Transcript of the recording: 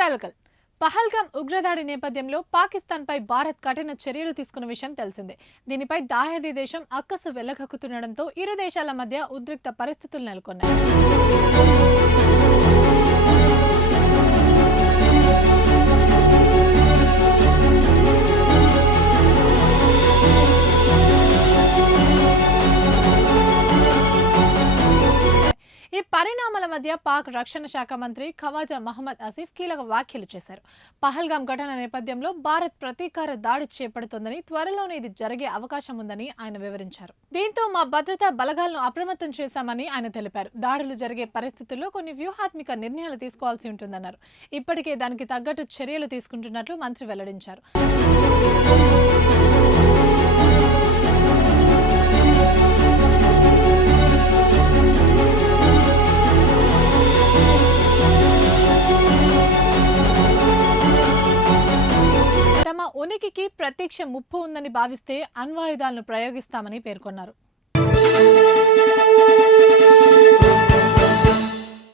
వివరాలు పహల్గాం ఉగ్రదాడి నేపథ్యంలో పాకిస్తాన్పై భారత్ కఠిన చర్యలు తీసుకున్న విషయం తెలిసిందే. దీనిపై దాయాది దేశం అక్కసు వెళ్లగక్కుతుండటంతో ఇరు దేశాల మధ్య ఉద్రిక్త పరిస్థితులు నెలకొన్నాయి. ఈ పరిణామాల మధ్య పాక్ రక్షణ శాఖ మంత్రి ఖవాజా మహమ్మద్ ఆసిఫ్ కీలక వ్యాఖ్యలు చేశారు. పహల్గాం ఘటన నేపథ్యంలో భారత్ ప్రతీకార దాడి చేపడుతోందని, త్వరలోనే ఇది జరిగే అవకాశం ఉందని ఆయన వివరించారు. దీంతో మా భద్రతా బలగాలను అప్రమత్తం చేశామని ఆయన తెలిపారు. దాడులు జరిగే పరిస్థితుల్లో కొన్ని వ్యూహాత్మక నిర్ణయాలు తీసుకోవాల్సి ఉంటుందన్నారు. ఇప్పటికే దానికి తగ్గట్టు చర్యలు తీసుకుంటున్నట్లు మంత్రి వెల్లడించారు. ఉనికికి ప్రత్యక్ష ముప్పు ఉందని భావిస్తే అణ్వాయుధాలను ప్రయోగిస్తామని పేర్కొన్నారు.